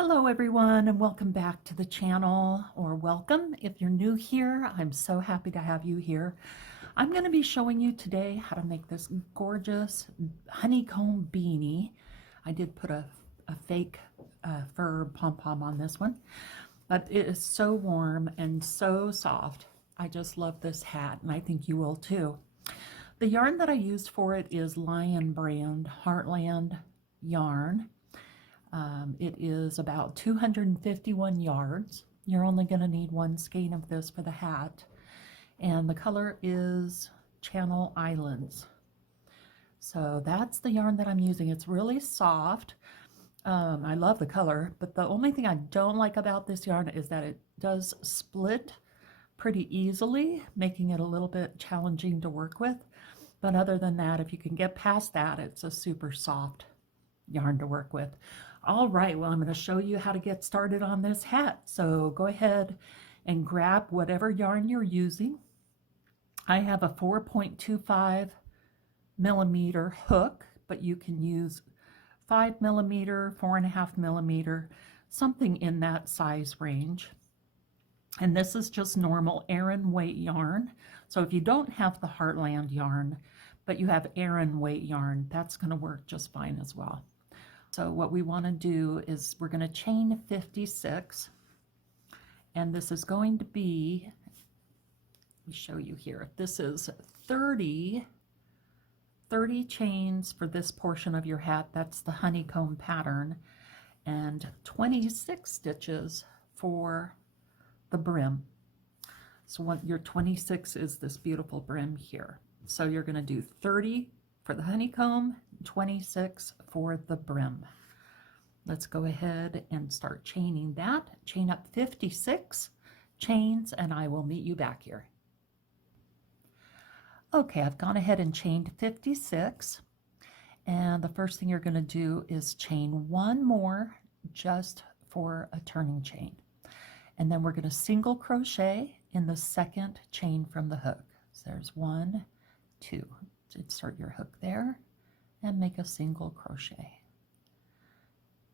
Hello everyone, and welcome back to the channel, or welcome if you're new here. I'm so happy to have you here. I'm going to be showing you today how to make this gorgeous honeycomb beanie. I did put a fake fur pom-pom on this one, but it is so warm and so soft. I just love this hat, and I think you will too. The yarn that I used for it is Lion Brand Heartland yarn. It is about 251 yards. You're only going to need one skein of this for the hat. And the color is Channel Islands. So that's the yarn that I'm using. It's really soft. I love the color, but the only thing I don't like about this yarn is that it does split pretty easily, making it a little bit challenging to work with. But other than that, if you can get past that, it's a super soft yarn to work with. All right, well, I'm going to show you how to get started on this hat. So go ahead and grab whatever yarn you're using. I have a 4.25 millimeter hook, but you can use 5 millimeter, 4.5 millimeter, something in that size range. And this is just normal Aran weight yarn. So if you don't have the Heartland yarn, but you have Aran weight yarn, that's going to work just fine as well. So what we want to do is we're going to chain 56, and this is going to be, let me show you here, this is 30 chains for this portion of your hat. That's the honeycomb pattern, and 26 stitches for the brim. So what your 26 is this beautiful brim here. So you're going to do 30 for the honeycomb, 26 for the brim. Let's go ahead and start chaining that. Chain up 56 chains, and I will meet you back here. Okay, I've gone ahead and chained 56, and the first thing you're going to do is chain one more just for a turning chain, and then we're going to single crochet in the second chain from the hook. So there's 1, 2. Insert your hook there and make a single crochet.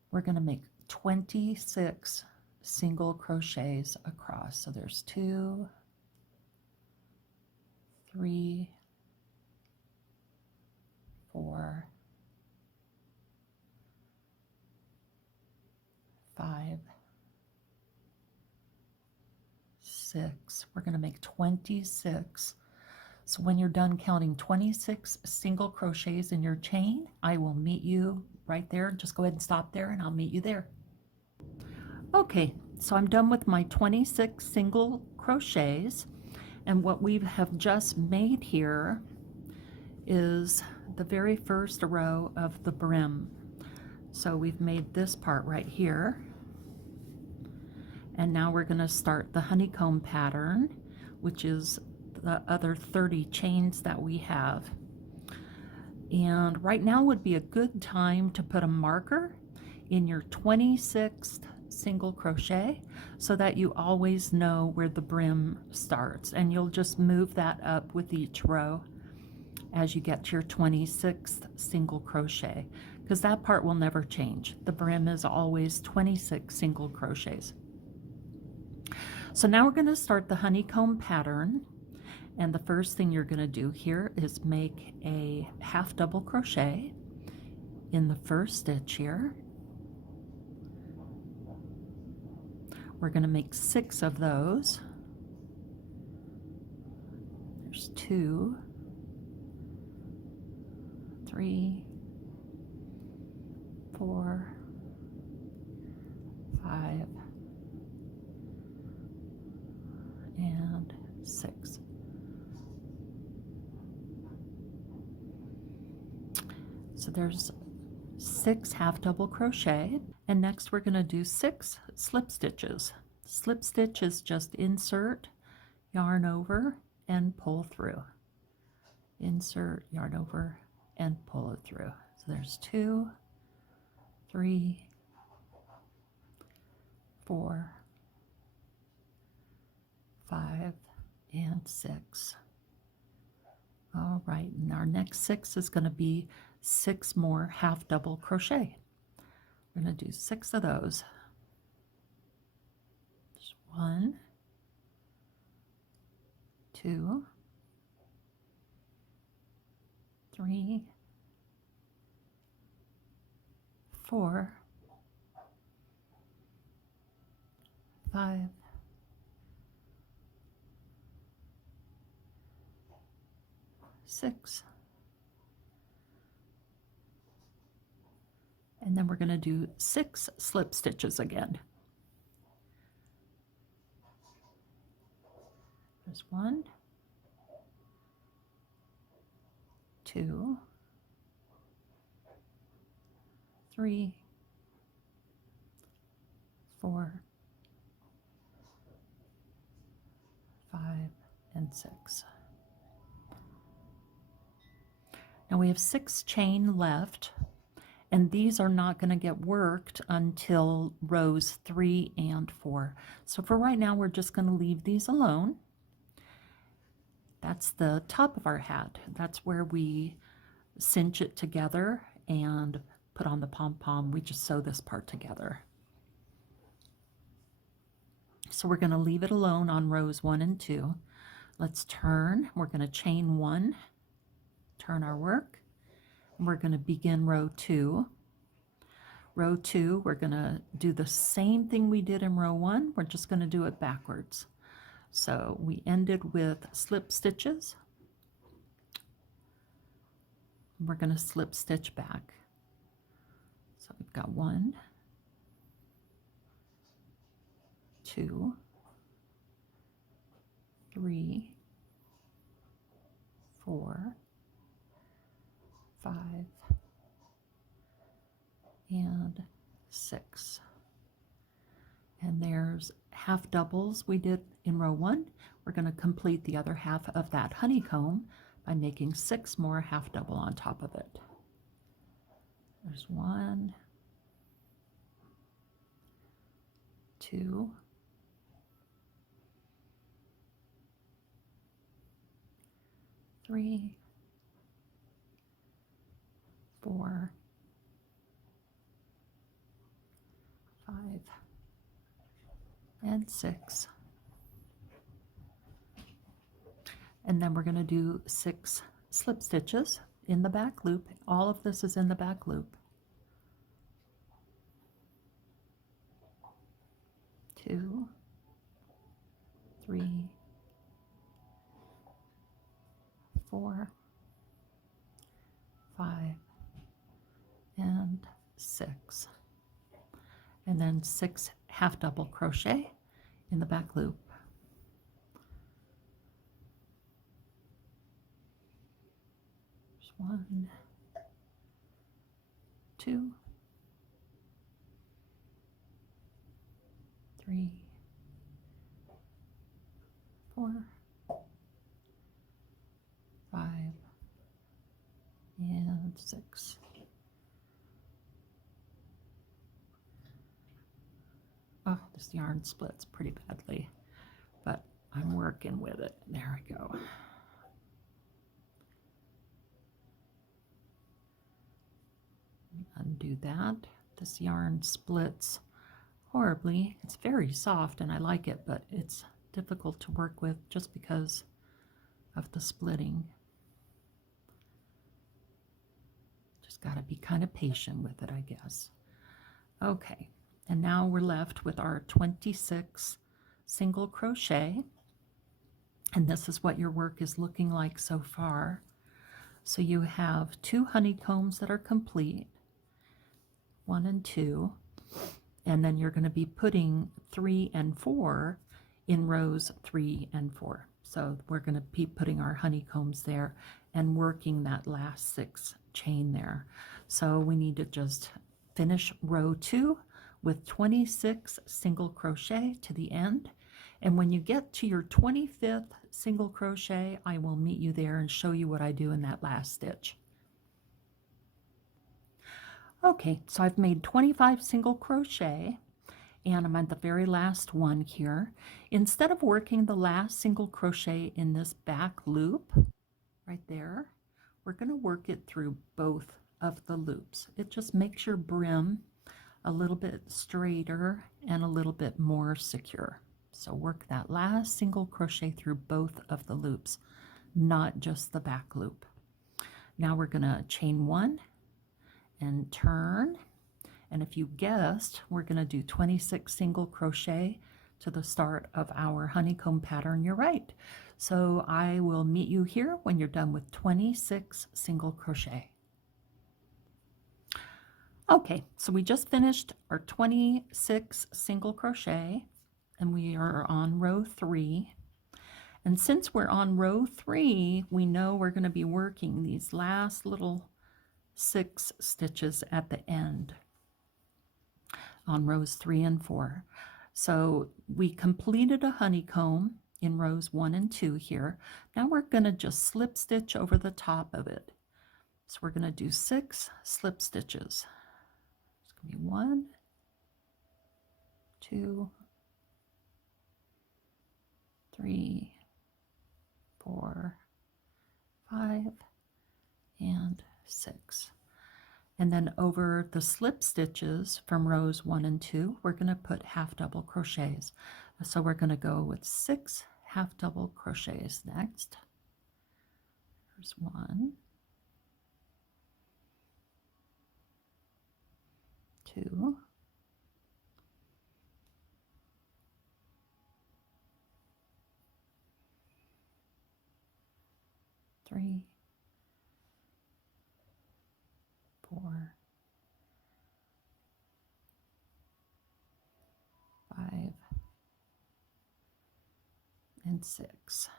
We're going to make 26 single crochets across. So there's 2, 3, 4, 5, 6. We're going to make 26. So when you're done counting 26 single crochets in your chain, I will meet you right there. Just go ahead and stop there and I'll meet you there. Okay, so I'm done with my 26 single crochets, and what we have just made here is the very first row of the brim. So we've made this part right here, and now we're going to start the honeycomb pattern, which is the other 30 chains that we have. And right now would be a good time to put a marker in your 26th single crochet so that you always know where the brim starts, and you'll just move that up with each row as you get to your 26th single crochet, because that part will never change. The brim is always 26 single crochets. So now we're going to start the honeycomb pattern. And the first thing you're going to do here is make a half double crochet in the first stitch here. We're going to make 6 of those. There's 2, 3, 4, 5, and 6. So there's 6 half double crochet, and next we're going to do 6 slip stitches. Slip stitch is just insert, yarn over, and pull through. Insert, yarn over, and pull it through. So there's 2, 3, 4, 5, and 6. All right, and our next 6 is going to be 6 more half double crochet. We're going to do 6 of those. 1, 2, 3, 4, 5, 6, and then we're going to do 6 slip stitches again. There's 1, 2, 3, 4, 5, and 6. Now we have 6 chain left, and these are not going to get worked until rows 3 and 4. So for right now, we're just going to leave these alone. That's the top of our hat. That's where we cinch it together and put on the pom-pom. We just sew this part together. So we're going to leave it alone on rows 1 and 2. Let's turn. We're going to chain 1, turn our work, and we're going to begin row 2. Row 2, we're going to do the same thing we did in row 1. We're just going to do it backwards. So we ended with slip stitches. We're going to slip stitch back. So we've got 1, 2, 3, 4, 5, and 6. And there's half doubles we did in row 1. We're going to complete the other half of that honeycomb by making 6 more half double on top of it. There's 1, 2, 3, 4, 5, and 6. And then we're going to do 6 slip stitches in the back loop. All of this is in the back loop. 2, 3, 4, 5, and 6. And then 6 half double crochet in the back loop. There's 1, 2, 3, 4, 5, and 6. Oh, this yarn splits pretty badly, but I'm working with it. There we go. Undo that. This yarn splits horribly. It's very soft and I like it, but it's difficult to work with just because of the splitting. Just got to be kind of patient with it, I guess. Okay. And now we're left with our 26 single crochet. And this is what your work is looking like so far. So you have 2 honeycombs that are complete, 1 and 2. And then you're going to be putting 3 and 4 in rows 3 and 4. So we're going to be putting our honeycombs there and working that last 6 chain there. So we need to just finish row 2 with 26 single crochet to the end. And when you get to your 25th single crochet, I will meet you there and show you what I do in that last stitch. Okay, so I've made 25 single crochet and I'm at the very last one here. Instead of working the last single crochet in this back loop right there, we're going to work it through both of the loops. It just makes your brim a little bit straighter and a little bit more secure. So work that last single crochet through both of the loops, not just the back loop. Now we're going to chain 1 and turn. And if you guessed, we're going to do 26 single crochet to the start of our honeycomb pattern. You're right. So I will meet you here when you're done with 26 single crochet. Okay, so we just finished our 26 single crochet and we are on row 3. And since we're on row 3, we know we're going to be working these last little 6 stitches at the end on rows 3 and 4. So we completed a honeycomb in rows 1 and 2 here. Now we're going to just slip stitch over the top of it. So we're going to do 6 slip stitches. It's going to be 1, 2, 3, 4, 5, and 6. And then over the slip stitches from rows 1 and 2, we're going to put half double crochets. So we're going to go with 6 half double crochets next. Here's 1, 2, 3, 4, 5, and 6.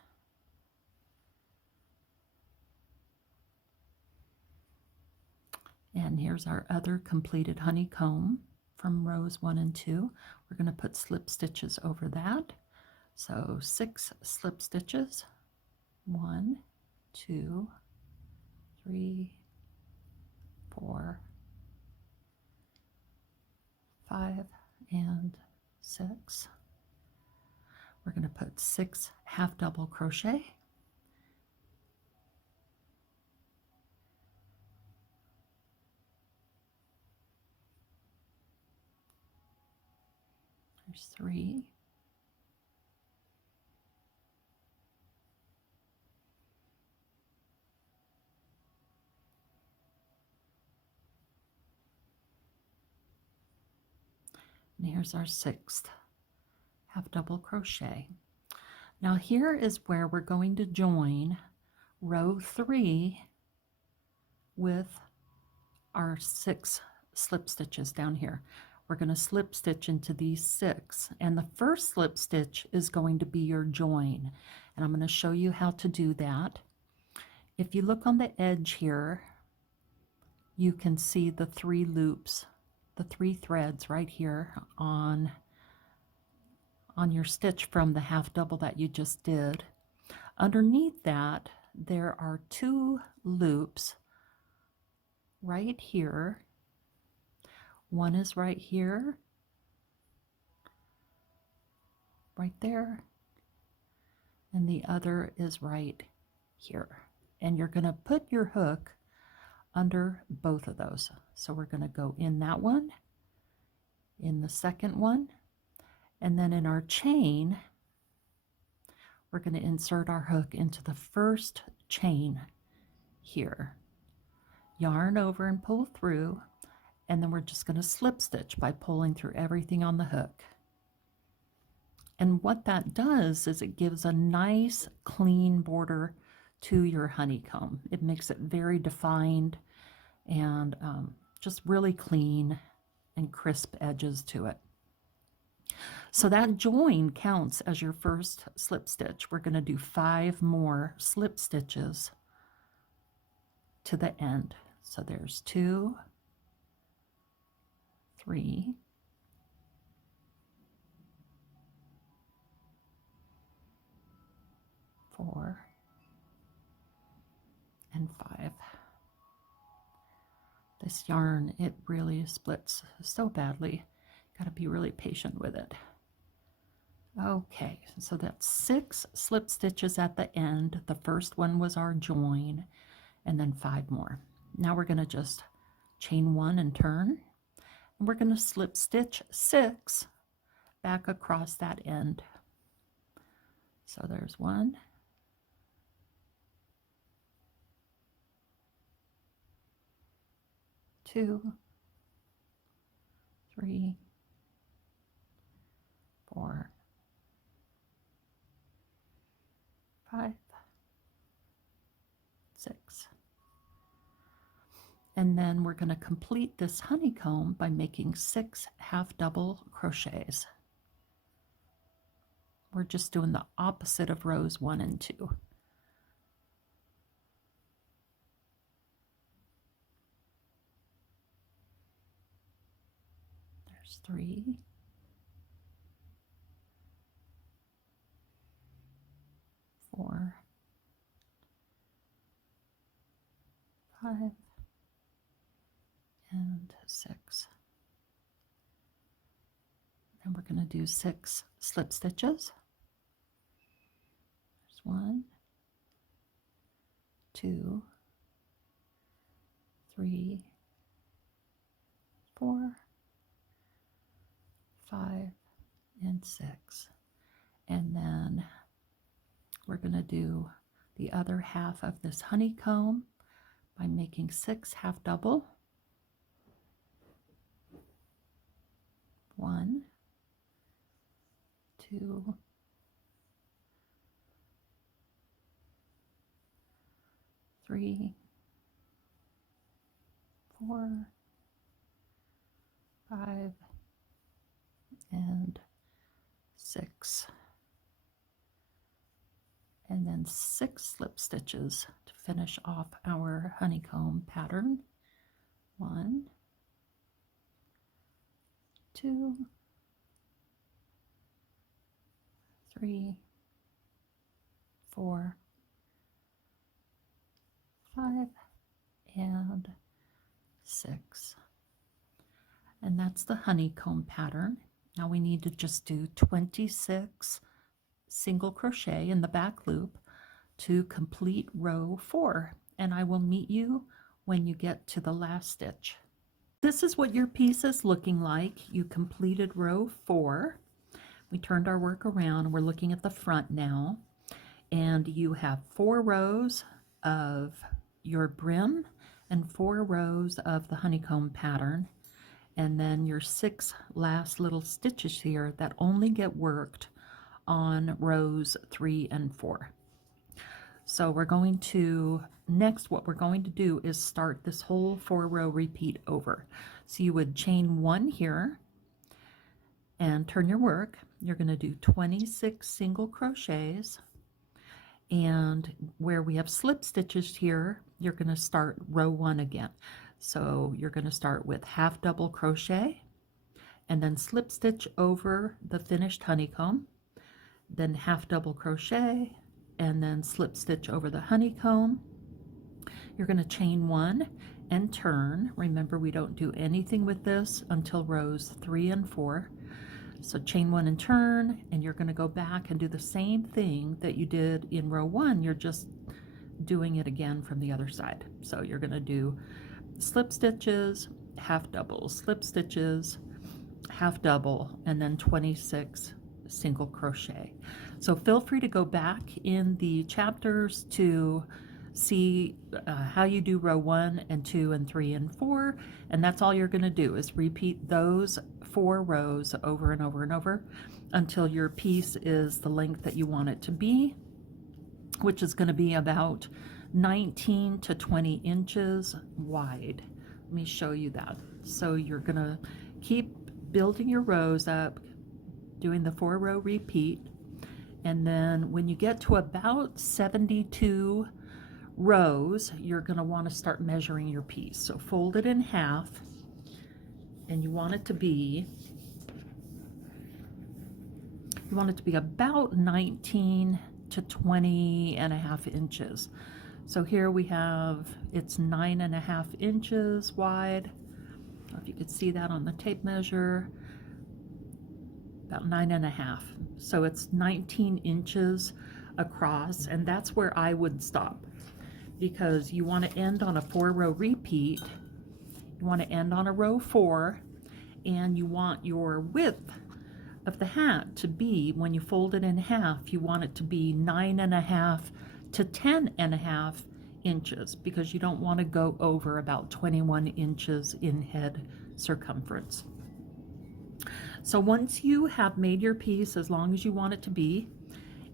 And here's our other completed honeycomb from rows 1 and 2. We're going to put slip stitches over that. So 6 slip stitches. 1, 2, 3, 4, 5, and 6. We're going to put 6 half double crochet. There's 3. And here's our 6th half double crochet. Now here is where we're going to join row 3 with our 6 slip stitches down here. We're going to slip stitch into these 6, and the first slip stitch is going to be your join, and I'm going to show you how to do that. If you look on the edge here, you can see the 3 loops, the 3 threads right here on your stitch from the half double that you just did. Underneath that, there are 2 loops right here. One is right here, right there, and the other is right here. And you're going to put your hook under both of those. So we're going to go in that one, in the second one, and then in our chain, we're going to insert our hook into the first chain here. Yarn over and pull through, and then we're just going to slip stitch by pulling through everything on the hook. And what that does is it gives a nice clean border to your honeycomb. It makes it very defined and just really clean and crisp edges to it. So that join counts as your first slip stitch. We're going to do 5 more slip stitches to the end. So there's 2, 3, 4, and 5. This yarn, it really splits so badly. Got to be really patient with it. Okay, so that's 6 slip stitches at the end. The first one was our join, and then 5 more. Now we're going to just chain 1 and turn, and we're going to slip stitch 6 back across that end. So there's 1, 2, 3, 4, 5, 6. And then we're going to complete this honeycomb by making 6 half double crochets. We're just doing the opposite of rows 1 and 2. There's 3, 4, 5, and 6. And we're going to do 6 slip stitches. There's 1, 2, 3, 4, 5, and 6. And then we're going to do the other half of this honeycomb by making 6 half double. 1, 2, 3, 4, 5, and 6. And then 6 slip stitches to finish off our honeycomb pattern. 1, 2, 3, 4, 5, and 6. And that's the honeycomb pattern. Now we need to just do 26 single crochet in the back loop to complete row 4, and I will meet you when you get to the last stitch. This is what your piece is looking like. You completed row 4. We turned our work around. We're looking at the front now, and you have 4 rows of your brim and 4 rows of the honeycomb pattern, and then your 6 last little stitches here that only get worked on rows 3 and 4. So we're going to, next what we're going to do is start this whole 4-row repeat over. So you would chain 1 here and turn your work. You're going to do 26 single crochets, and where we have slip stitches here, you're going to start row 1 again. So you're going to start with half double crochet and then slip stitch over the finished honeycomb, then half double crochet, and then slip stitch over the honeycomb. You're going to chain 1 and turn. Remember, we don't do anything with this until rows 3 and 4. So chain 1 and turn, and you're going to go back and do the same thing that you did in row 1. You're just doing it again from the other side. So you're going to do slip stitches, half double, slip stitches, half double, and then 26 single crochet. So feel free to go back in the chapters to see how you do row 1 and 2 and 3 and 4, and that's all you're going to do is repeat those 4 rows over and over and over until your piece is the length that you want it to be, which is going to be about 19 to 20 inches wide. Let me show you that. So you're going to keep building your rows up, doing the 4-row repeat, and then when you get to about 72 rows, you're going to want to start measuring your piece. So fold it in half, and you want it to be about 19 to 20 and a half inches. So here we have, it's 9.5 inches wide. I don't know if you could see that on the tape measure. About 9.5. So it's 19 inches across, and that's where I would stop, because you want to end on a 4-row repeat. You want to end on a row 4, and you want your width of the hat to be, when you fold it in half, you want it to be 9.5 to 10.5 inches, because you don't want to go over about 21 inches in head circumference. So once you have made your piece as long as you want it to be,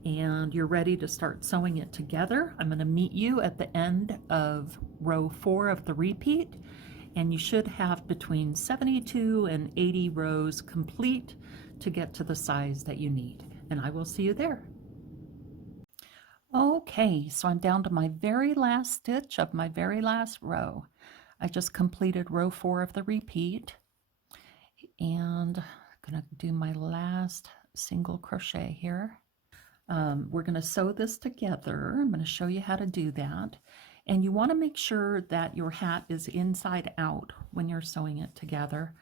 and you're ready to start sewing it together, I'm going to meet you at the end of row 4 of the repeat, and you should have between 72 and 80 rows complete to get to the size that you need, and I will see you there. Okay, so I'm down to my very last stitch of my very last row. I just completed row 4 of the repeat, and I'm going to do my last single crochet here. We're going to sew this together. I'm going to show you how to do that. And you want to make sure that your hat is inside out when you're sewing it together.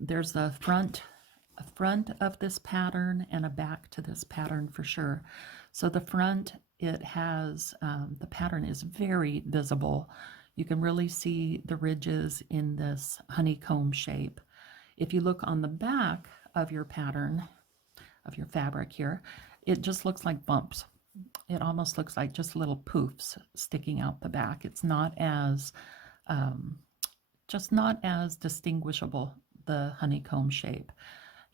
There's a front of this pattern and a back to this pattern for sure. So the front, it has, the pattern is very visible. You can really see the ridges in this honeycomb shape. If you look on the back of your pattern, of your fabric here, it just looks like bumps. It almost looks like just little poofs sticking out the back. It's not as, just not as distinguishable, the honeycomb shape.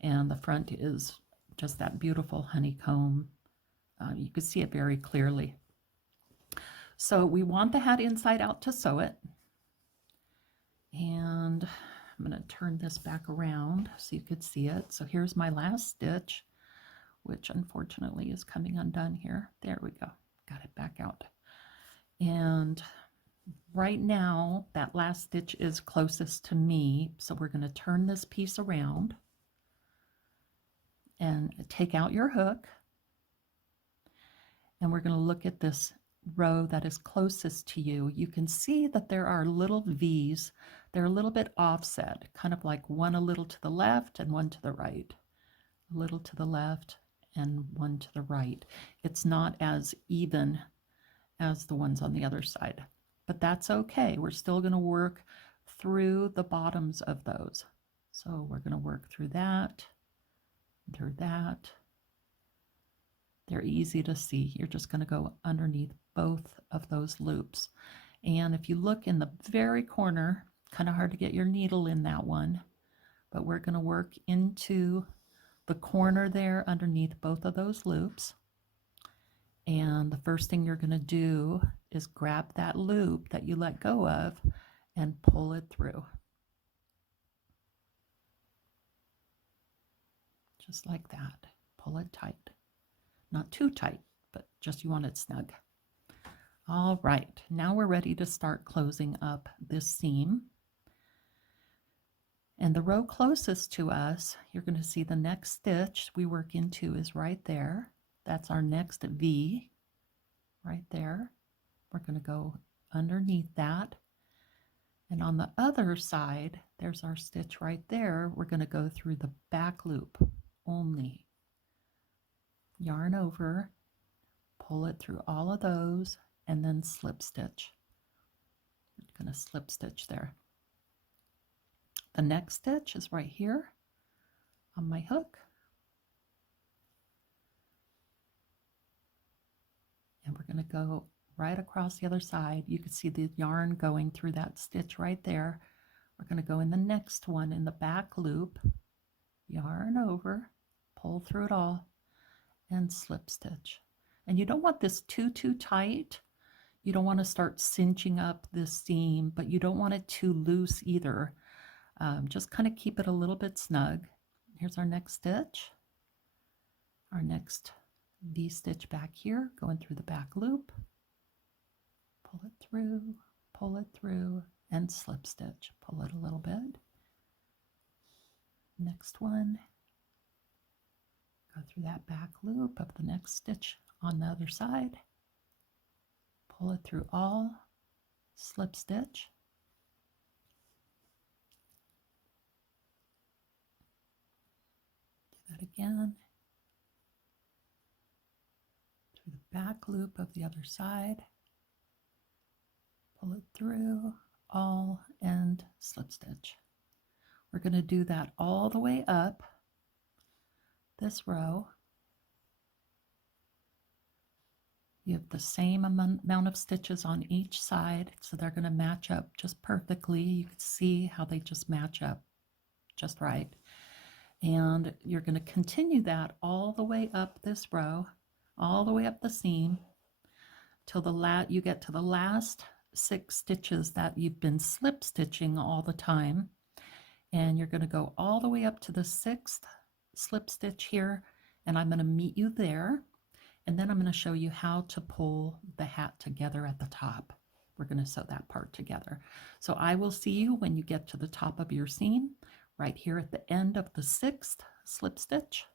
And the front is just that beautiful honeycomb. You can see it very clearly. So we want the hat inside out to sew it. And I'm going to turn this back around so you could see it. So here's my last stitch, which unfortunately is coming undone here. There we go. Got it back out. And right now, that last stitch is closest to me. So we're going to turn this piece around and take out your hook. And we're going to look at this row that is closest to you. You can see that there are little V's. They're a little bit offset, kind of like one a little to the left and one to the right. A little to the left and one to the right. It's not as even as the ones on the other side, but that's okay. We're still going to work through the bottoms of those. So we're going to work through that, through that. They're easy to see. You're just going to go underneath both of those loops. And if you look in the very corner, kind of hard to get your needle in that one, but we're going to work into the corner there underneath both of those loops. And the first thing you're going to do is grab that loop that you let go of and pull it through. Just like that. Pull it tight. Not too tight, but just you want it snug. All right, now we're ready to start closing up this seam. And the row closest to us, you're going to see the next stitch we work into is right there. That's our next V right there. We're going to go underneath that. And on the other side, there's our stitch right there. We're going to go through the back loop only. Yarn over, pull it through all of those, and then slip stitch. I'm going to slip stitch there. The next stitch is right here on my hook. And we're going to go right across the other side. You can see the yarn going through that stitch right there. We're going to go in the next one in the back loop, yarn over, pull through it all, and slip stitch. And you don't want this too tight. You don't want to start cinching up this seam, but you don't want it too loose either. Just kind of keep it a little bit snug. Here's our next stitch. Our next V stitch back here, going through the back loop. Pull it through, and slip stitch. Pull it a little bit. Next one. Go through that back loop of the next stitch on the other side. Pull it through all, slip stitch. Do that again. Through the back loop of the other side. Pull it through all and slip stitch. We're going to do that all the way up this row. You have the same amount of stitches on each side, so they're going to match up just perfectly. You can see how they just match up just right. And you're going to continue that all the way up this row, all the way up the seam, till you get to the last 6 stitches that you've been slip stitching all the time. And you're going to go all the way up to the 6th slip stitch here, and I'm going to meet you there. And then I'm going to show you how to pull the hat together at the top. We're going to sew that part together. So I will see you when you get to the top of your seam, right here at the end of the 6th slip stitch.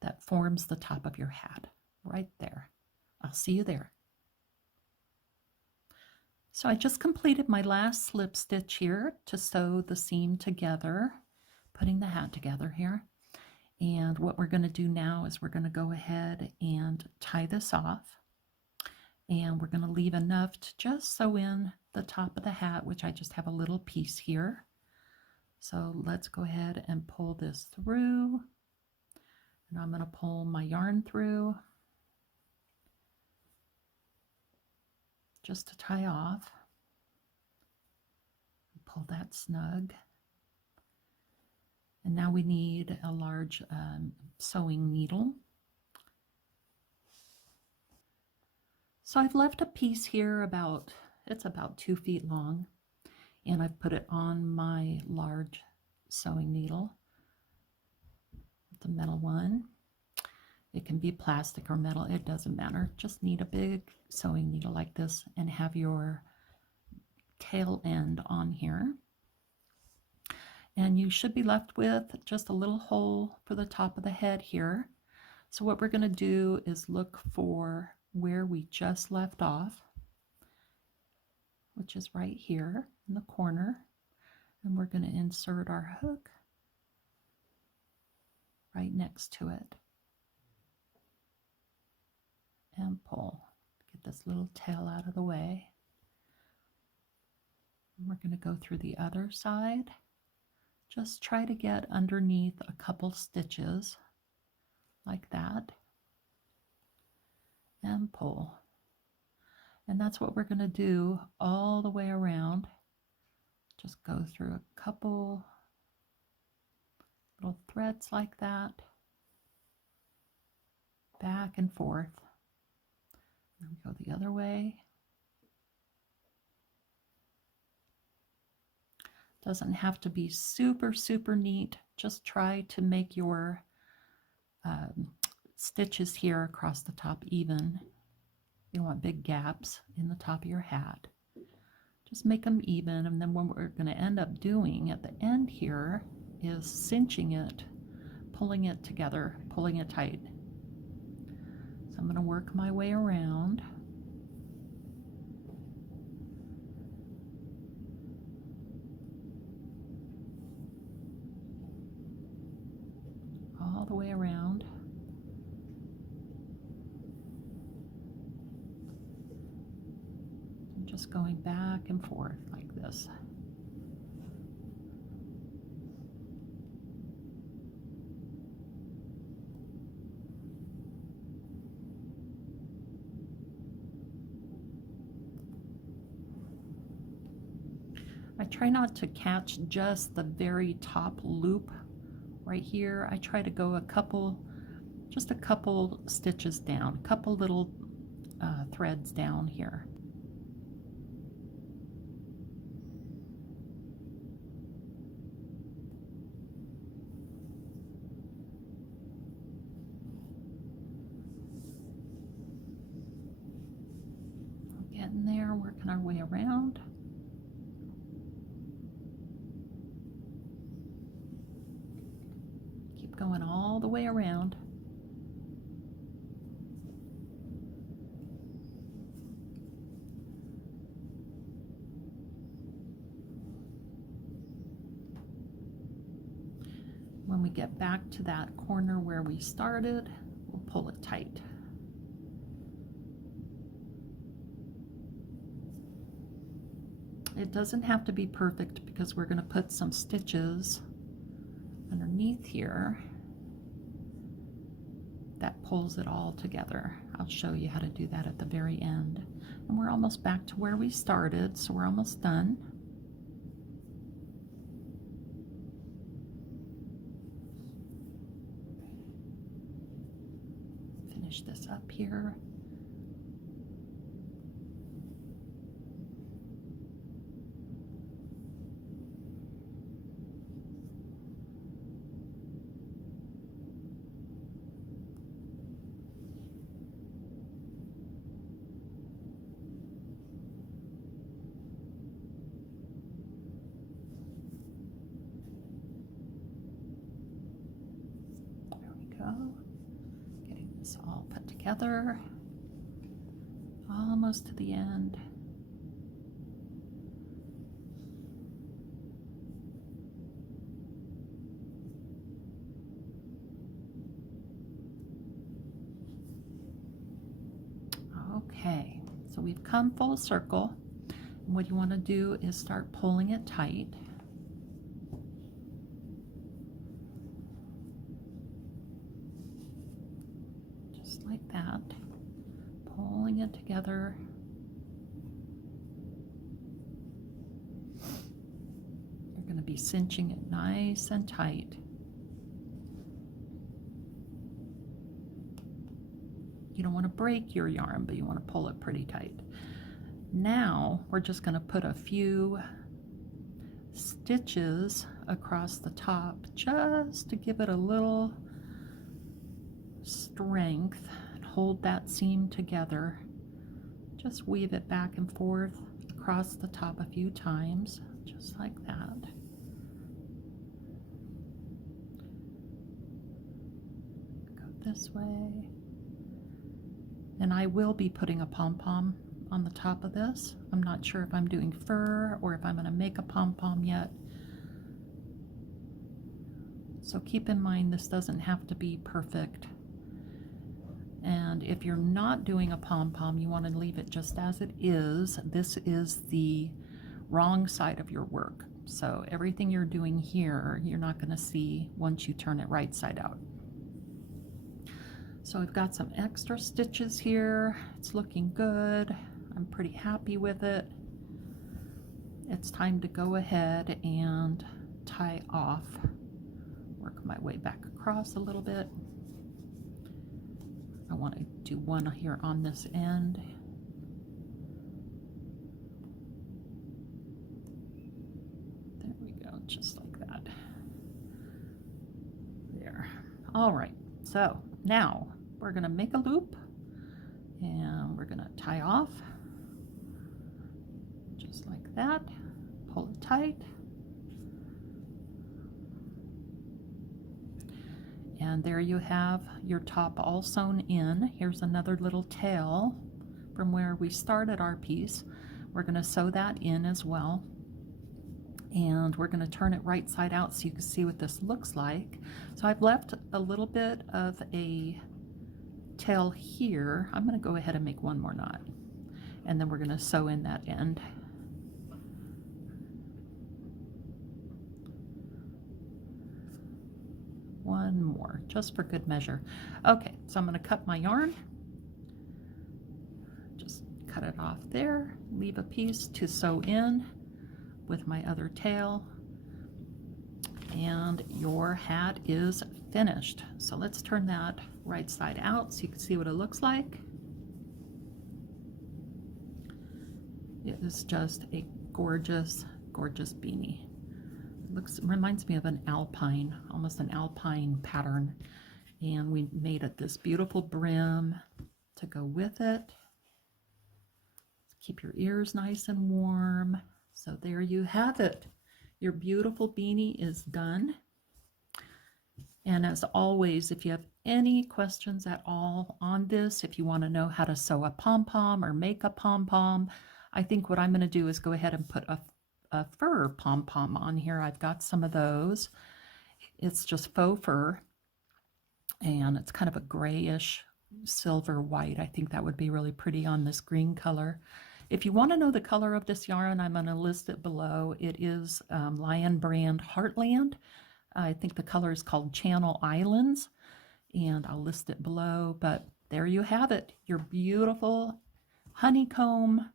That forms the top of your hat, right there. I'll see you there. So I just completed my last slip stitch here to sew the seam together, putting the hat together here. And what we're going to do now is we're going to go ahead and tie this off. And we're going to leave enough to just sew in the top of the hat, which I just have a little piece here. So let's go ahead and pull this through. And I'm going to pull my yarn through just to tie off. Pull that snug. And now we need a large sewing needle. So I've left a piece here it's about 2 feet long, and I've put it on my large sewing needle, the metal one. It can be plastic or metal, it doesn't matter. Just need a big sewing needle like this and have your tail end on here. And you should be left with just a little hole for the top of the head here. So what we're going to do is look for where we just left off, which is right here in the corner. And we're going to insert our hook right next to it. And pull. Get this little tail out of the way. And we're going to go through the other side. Just try to get underneath a couple stitches like that and pull. And that's what we're going to do all the way around. Just go through a couple little threads like that, back and forth. And we go the other way. Doesn't have to be super, super neat. Just try to make your stitches here across the top even. You don't want big gaps in the top of your hat. Just make them even, and then what we're going to end up doing at the end here is cinching it, pulling it together, pulling it tight. So I'm going to work my way around. All the way around. I'm just going back and forth like this. I try not to catch just the very top loop right here. I try to go just a couple stitches down, a couple little threads down here. Getting there, working our way around. Keep going all the way around. When we get back to that corner where we started, we'll pull it tight. It doesn't have to be perfect because we're going to put some stitches underneath here. that pulls it all together. I'll show you how to do that at the very end. And we're almost back to where we started, so we're almost done. Finish this up here. Getting this all put together, almost to the end. Okay, so we've come full circle. And what you want to do is start pulling it tight. Like that, pulling it together. You're going to be cinching it nice and tight. You don't want to break your yarn, but you want to pull it pretty tight. Now we're just going to put a few stitches across the top just to give it a little strength and hold that seam together. Just weave it back and forth across the top a few times, just like that. Go this way. And I will be putting a pom-pom on the top of this. I'm not sure if I'm doing fur or if I'm going to make a pom-pom yet. So keep in mind this doesn't have to be perfect. And if you're not doing a pom-pom, you want to leave it just as it is. This is the wrong side of your work. So everything you're doing here, you're not going to see once you turn it right side out. So I've got some extra stitches here. It's looking good. I'm pretty happy with it. It's time to go ahead and tie off. Work my way back across a little bit. I want to do one here on this end. There we go, just like that. There. All right, so now we're going to make a loop and we're going to tie off just like that. Pull it tight. And there you have your top all sewn in. Here's another little tail from where we started our piece. We're going to sew that in as well. And we're going to turn it right side out so you can see what this looks like. So I've left a little bit of a tail here. I'm going to go ahead and make one more knot. And then we're going to sew in that end. One more, just for good measure. Okay, so I'm going to cut my yarn. Just cut it off there. Leave a piece to sew in with my other tail. And your hat is finished. So let's turn that right side out so you can see what it looks like. It is just a gorgeous, gorgeous beanie. Reminds me of an alpine, almost an alpine pattern. And we made it this beautiful brim to go with it. Keep your ears nice and warm. So there you have it. Your beautiful beanie is done. And as always, if you have any questions at all on this, if you want to know how to sew a pom-pom or make a pom-pom, I think what I'm going to do is go ahead and put a fur pom-pom on here. I've got some of those. It's just faux fur and it's kind of a grayish silver white. I think that would be really pretty on this green color. If you want to know the color of this yarn, I'm going to list it below. It is Lion Brand Heartland. I think the color is called Channel Islands. and I'll list it below. But there you have it, your beautiful honeycomb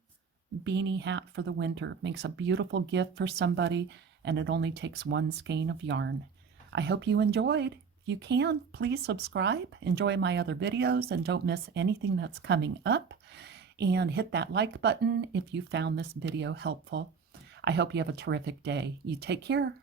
beanie hat for the winter. Makes a beautiful gift for somebody, and it only takes one skein of yarn. I hope you enjoyed. If you can, please subscribe, enjoy my other videos, and don't miss anything that's coming up. And hit that like button if you found this video helpful. I hope you have a terrific day. You take care.